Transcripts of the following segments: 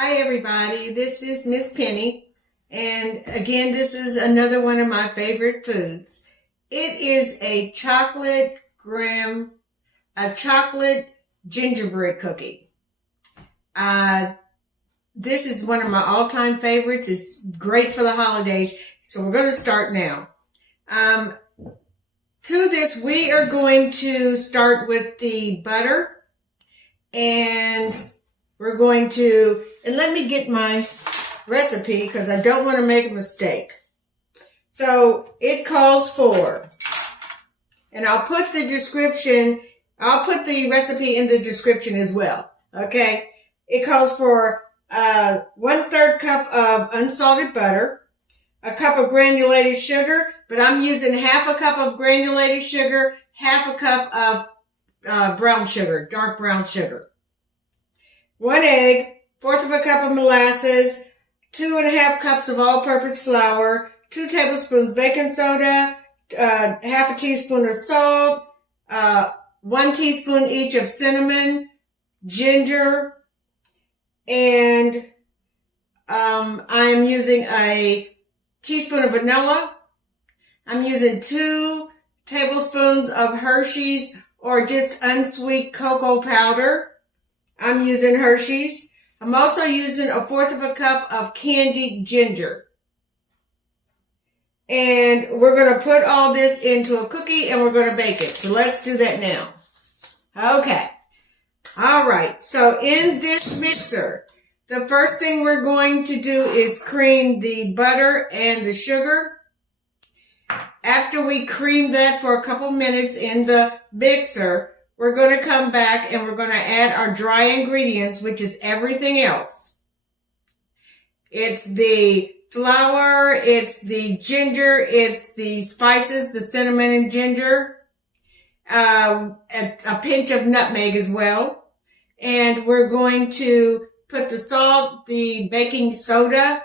Hi everybody, this is Miss Penny, and again this is another one of my favorite foods. It is a chocolate gingerbread cookie. This is one of my all-time favorites. It's great for the holidays, so we're going to start now. To this, we are going to start with the butter, and we're going to, and let me get my recipe because I don't want to make a mistake. So it calls for, and I'll put the recipe in the description as well. Okay. It calls for 1/3 cup of unsalted butter, a cup of granulated sugar, but I'm using half a cup of granulated sugar, half a cup of brown sugar, dark brown sugar. 1 egg, 1/4 cup of molasses, 2½ cups of all-purpose flour, 2 tablespoons baking soda, half a teaspoon of salt, 1 teaspoon each of cinnamon, ginger, and I am using a teaspoon of vanilla. I'm using 2 tablespoons of Hershey's or just unsweet cocoa powder. I'm using Hershey's. I'm also using 1/4 cup of candied ginger. And we're going to put all this into a cookie and we're going to bake it. So let's do that now. Okay. All right. So in this mixer, the first thing we're going to do is cream the butter and the sugar. After we cream that for a couple minutes in the mixer, we're going to come back and we're going to add our dry ingredients, which is everything else. It's the flour, it's the ginger, it's the spices, the cinnamon and ginger, a pinch of nutmeg as well. And we're going to put the salt, the baking soda,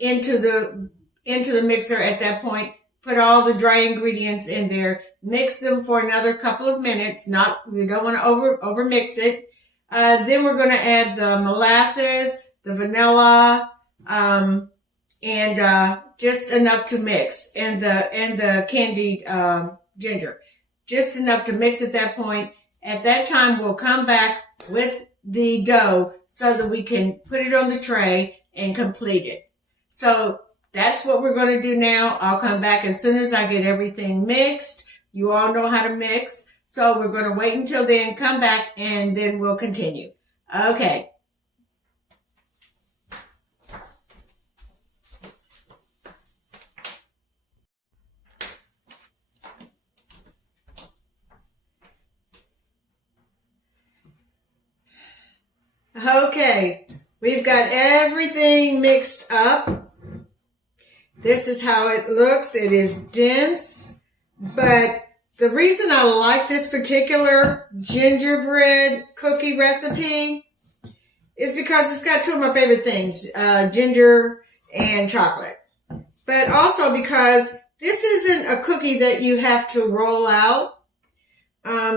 into the mixer at that point. Put all the dry ingredients in there. Mix them for another couple of minutes. We don't want to over mix it. Then we're going to add the molasses, the vanilla, and just enough to mix, and the candied ginger, just enough to mix at that point. At that time, we'll come back with the dough so that we can put it on the tray and complete it. So that's what we're going to do now. I'll come back as soon as I get everything mixed. You all know how to mix. So we're going to wait until then, come back, and then we'll continue. Okay. Okay. We've got everything mixed up. This is how it looks. It is dense, but the reason I like this particular gingerbread cookie recipe is because it's got 2 of my favorite things, ginger and chocolate. But also because this isn't a cookie that you have to roll out.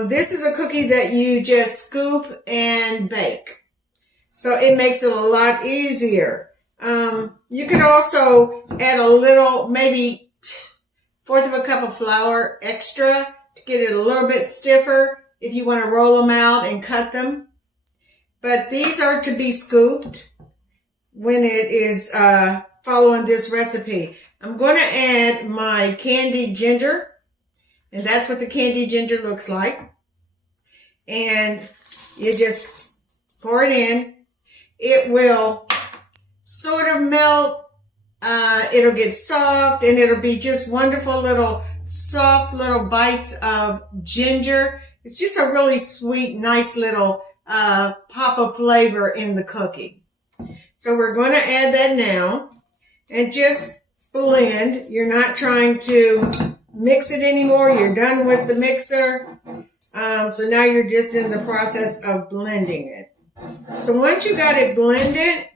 This is a cookie that you just scoop and bake. So it makes it a lot easier. You can also add a little, maybe 1/4 cup of flour extra to get it a little bit stiffer if you want to roll them out and cut them. But these are to be scooped when it is following this recipe. I'm going to add my candied ginger, and that's what the candied ginger looks like. And you just pour it in. It will sort of melt. It'll get soft, and it'll be just wonderful little soft little bites of ginger. It's just a really sweet, nice little pop of flavor in the cookie. So we're going to add that now and just blend. You're not trying to mix it anymore. You're done with the mixer. So now you're just in the process of blending it. So once you got it blended,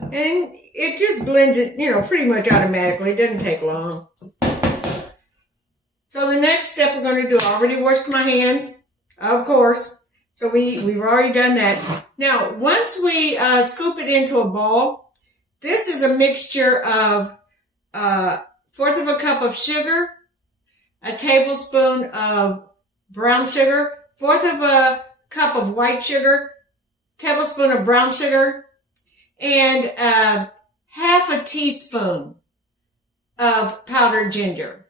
and it just blends it, pretty much automatically. It doesn't take long. So the next step we're going to do, I already washed my hands, of course. So So we've already done that. Now, once we scoop it into a bowl, this is a mixture of 1/4 of a cup of sugar, a tablespoon of brown sugar, 1/4 of a cup of white sugar, tablespoon of brown sugar, and 1/2 a teaspoon of powdered ginger.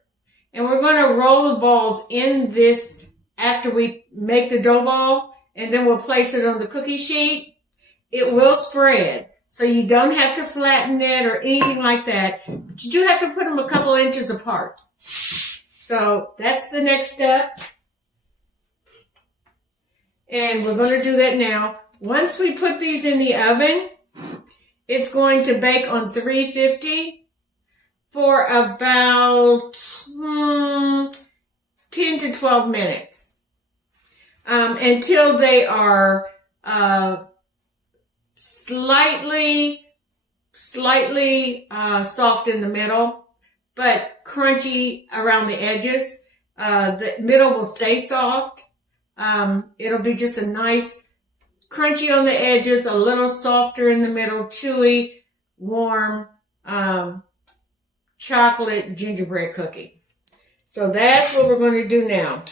And we're going to roll the balls in this after we make the dough ball, and then we'll place it on the cookie sheet. It will spread, so you don't have to flatten it or anything like that, but you do have to put them a couple inches apart. So that's the next step. And we're going to do that now. Once we put these in the oven, it's going to bake on 350 for about 10 to 12 minutes until they are slightly soft in the middle, but crunchy around the edges. The middle will stay soft. It'll be just a nice crunchy on the edges, a little softer in the middle, chewy, warm, chocolate gingerbread cookie. So that's what we're going to do now.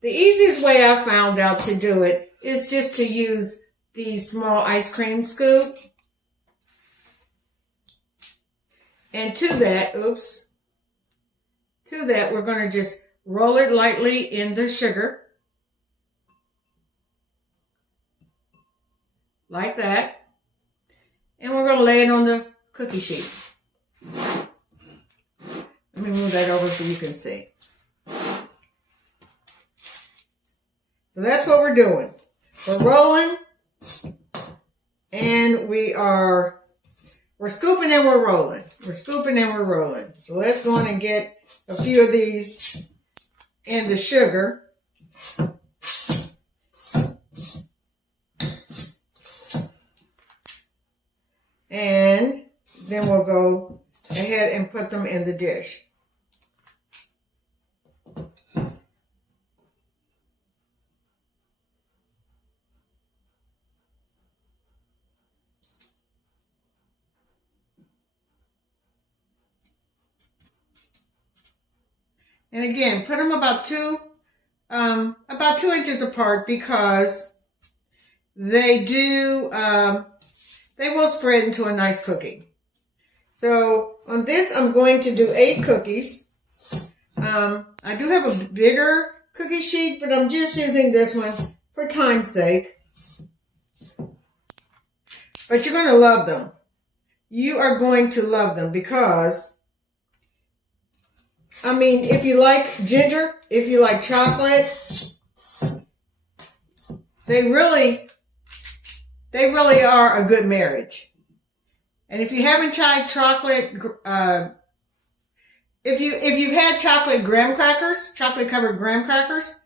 The easiest way I found out to do it is just to use the small ice cream scoop. And to that, we're going to just roll it lightly in the sugar. Like that. And we're going to lay it on the cookie sheet. Let me move that over so you can see. So that's what we're doing. We're rolling, and we're scooping and we're rolling. We're scooping and we're rolling. So let's go on and get a few of these in the sugar. And then we'll go ahead and put them in the dish. And again, put them about 2 inches apart, because they will spread into a nice cookie. So on this, I'm going to do 8 cookies. I do have a bigger cookie sheet, but I'm just using this one for time's sake. But you're going to love them. You are going to love them because, I mean, if you like ginger, if you like chocolate, they really are a good marriage. And if you haven't tried chocolate, if you've had chocolate graham crackers, chocolate covered graham crackers,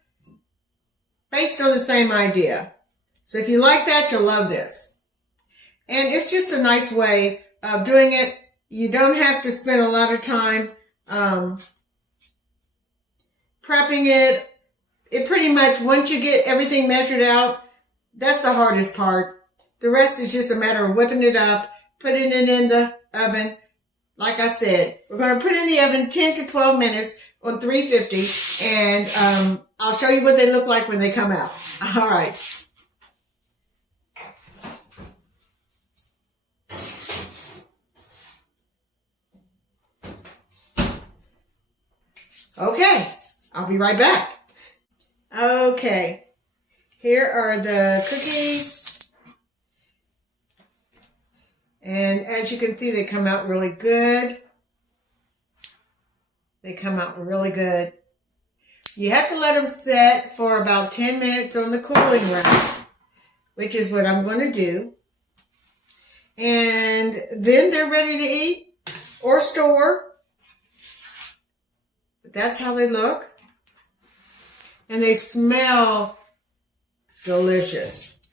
based on the same idea. So if you like that, you'll love this. And it's just a nice way of doing it. You don't have to spend a lot of time prepping it. It pretty much, once you get everything measured out, that's the hardest part. The rest is just a matter of whipping it up, putting it in the oven. Like I said, we're going to put it in the oven 10 to 12 minutes on 350, and I'll show you what they look like when they come out. All right. Okay, I'll be right back. Okay, here are the cookies. And as you can see, they come out really good. They come out really good. You have to let them set for about 10 minutes on the cooling rack, which is what I'm going to do. And then they're ready to eat or store. But that's how they look. And they smell delicious.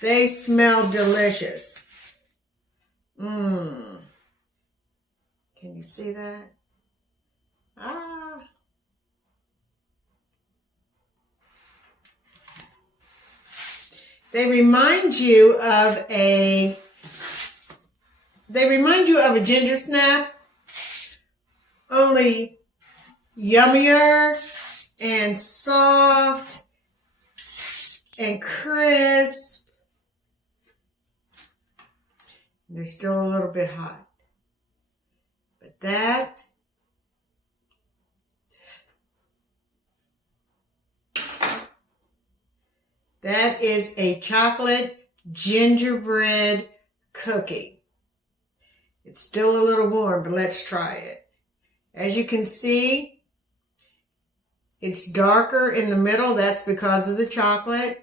They smell delicious. Can you see that? They remind you of a ginger snap, only yummier and soft and crisp. They're still a little bit hot. But that is a chocolate gingerbread cookie. It's still a little warm, but let's try it. As you can see, it's darker in the middle. That's because of the chocolate.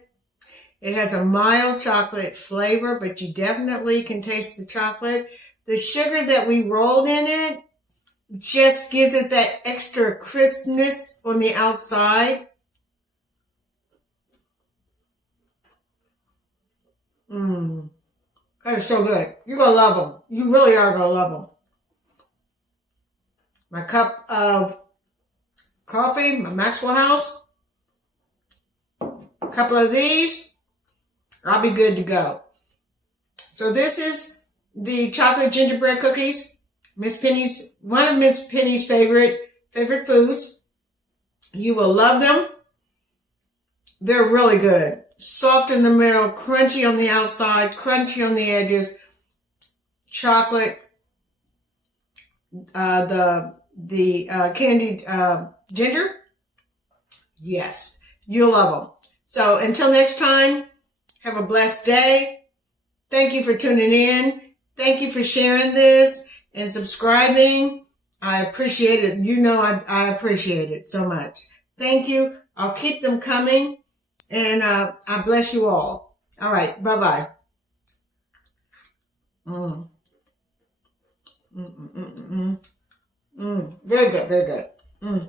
It has a mild chocolate flavor, but you definitely can taste the chocolate. The sugar that we rolled in it just gives it that extra crispness on the outside. That is so good. You're going to love them. You really are going to love them. My cup of coffee, my Maxwell House, a couple of these, I'll be good to go. So this is the chocolate gingerbread cookies, one of Miss Penny's favorite foods. You will love them. They're really good. Soft in the middle, crunchy on the outside, crunchy on the edges. Chocolate, the candied ginger. Yes, you'll love them. So until next time, have a blessed day. Thank you for tuning in. Thank you for sharing this and subscribing. I appreciate it. You know I appreciate it so much. Thank you. I'll keep them coming. And I bless you all. All right. Bye-bye. Very good. Very good.